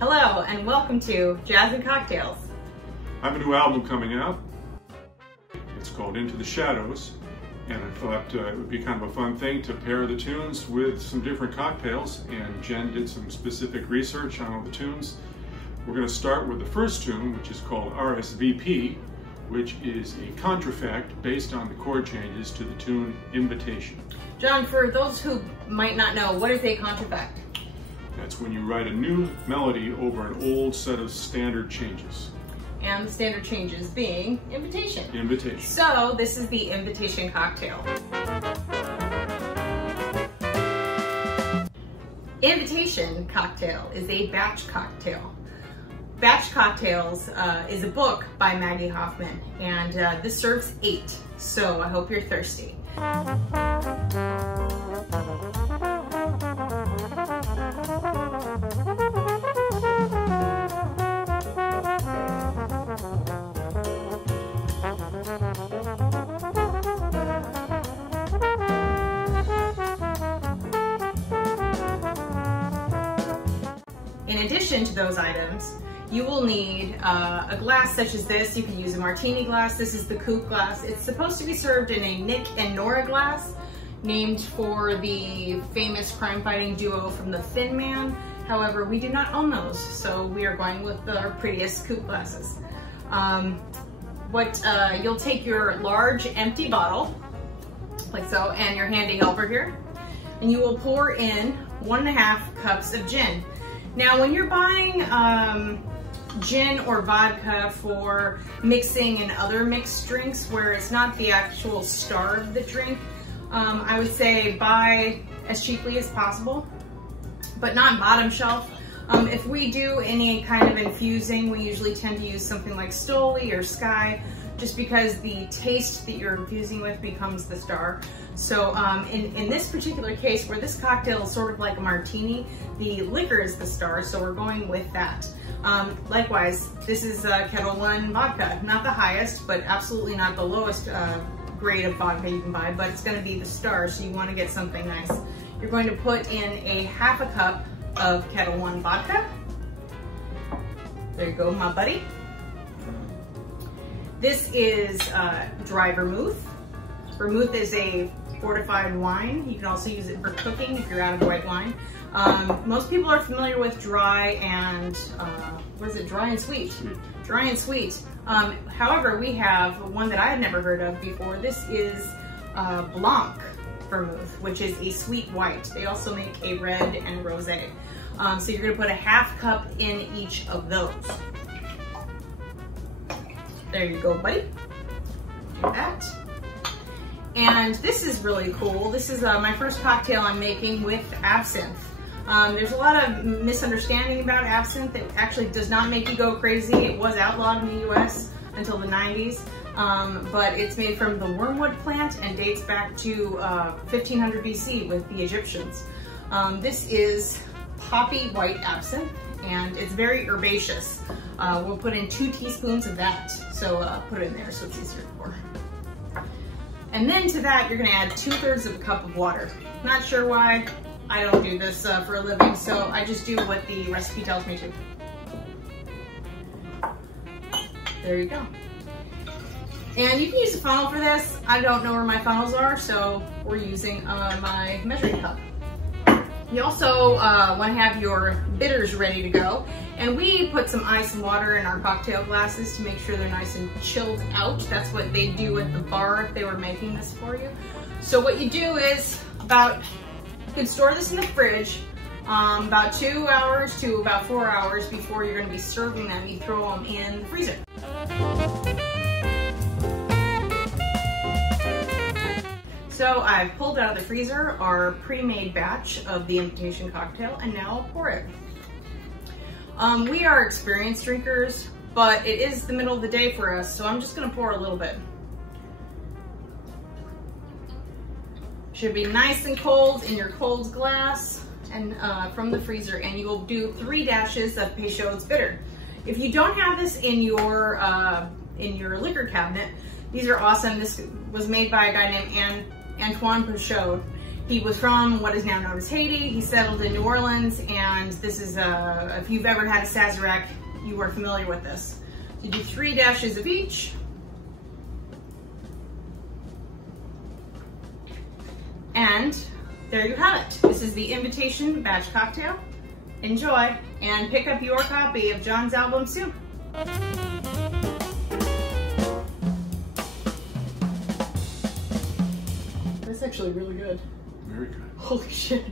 Hello and welcome to Jazz and Cocktails. I have a new album coming out. It's called Into the Shadows, and I thought it would be kind of a fun thing to pair the tunes with some different cocktails, and Jen did some specific research on all the tunes. We're going to start with the first tune, which is called RSVP, which is a contrafact based on the chord changes to the tune Invitation. John, for those who might not know, what is a contrafact? That's when you write a new melody over an old set of standard changes. And the standard changes being invitation. Invitation. So this is the Invitation cocktail. Invitation cocktail is a batch cocktail. Batch Cocktails is a book by Maggie Hoffman, and this serves 8, so I hope you're thirsty. In addition to those items, you will need a glass such as this. You can use a martini glass. This is the coupe glass. It's supposed to be served in a Nick and Nora glass, named for the famous crime-fighting duo from the Thin Man. However, we do not own those, so we are going with our prettiest coupe glasses. You'll take your large empty bottle, like so, and your handy helper here, and you will pour in 1.5 cups of gin. Now, when you're buying gin or vodka for mixing in other mixed drinks where it's not the actual star of the drink, I would say buy as cheaply as possible, but not bottom shelf. If we do any kind of infusing, we usually tend to use something like Stoli or Sky, just because the taste that you're infusing with becomes the star. So in this particular case, where this cocktail is sort of like a martini, the liquor is the star, so we're going with that. Likewise, this is Ketel One vodka, not the highest, but absolutely not the lowest grade of vodka you can buy, but it's gonna be the star, so you wanna get something nice. You're going to put in a 1/2 cup of Ketel One vodka. There you go, my buddy. This is dry vermouth. Vermouth is a fortified wine. You can also use it for cooking if you're out of white wine. Most people are familiar with dry and, what is it, dry and sweet? Dry and sweet. However, we have one that I had never heard of before. This is Blanc vermouth, which is a sweet white. They also make a red and rosé. So you're gonna put a 1/2 cup in each of those. There you go, buddy. Like that. And this is really cool. This is my first cocktail I'm making with absinthe. There's a lot of misunderstanding about absinthe. It actually does not make you go crazy. It was outlawed in the US until the 90s, but it's made from the wormwood plant and dates back to 1500 BC with the Egyptians. This is poppy white absinthe, and it's very herbaceous. We'll put in 2 teaspoons of that, so put it in there so it's easier to pour. And then to that, you're gonna add 2/3 of a cup of water. Not sure why. I don't do this for a living, so I just do what the recipe tells me to. There you go. And you can use a funnel for this. I don't know where my funnels are, so we're using my measuring cup. You also want to have your bitters ready to go. And we put some ice and water in our cocktail glasses to make sure they're nice and chilled out. That's what they do at the bar if they were making this for you. So what you do is you can store this in the fridge about 2 hours to about 4 hours before you're going to be serving them. You throw them in the freezer. So I've pulled out of the freezer our pre-made batch of the Invitation cocktail, and now I'll pour it. We are experienced drinkers, but it is the middle of the day for us, so I'm just gonna pour a little bit. Should be nice and cold in your cold glass and from the freezer, and you will do 3 dashes of Peychaud's bitter. If you don't have this in your liquor cabinet, these are awesome. This was made by a guy named Antoine Peychaud, He was from what is now known as Haiti. He settled in New Orleans, and this is if you've ever had a Sazerac, you are familiar with this. You do 3 dashes of each. And there you have it. This is the Invitation Batch Cocktail. Enjoy, and pick up your copy of John's album soon. That's actually really good. Very good. Holy shit.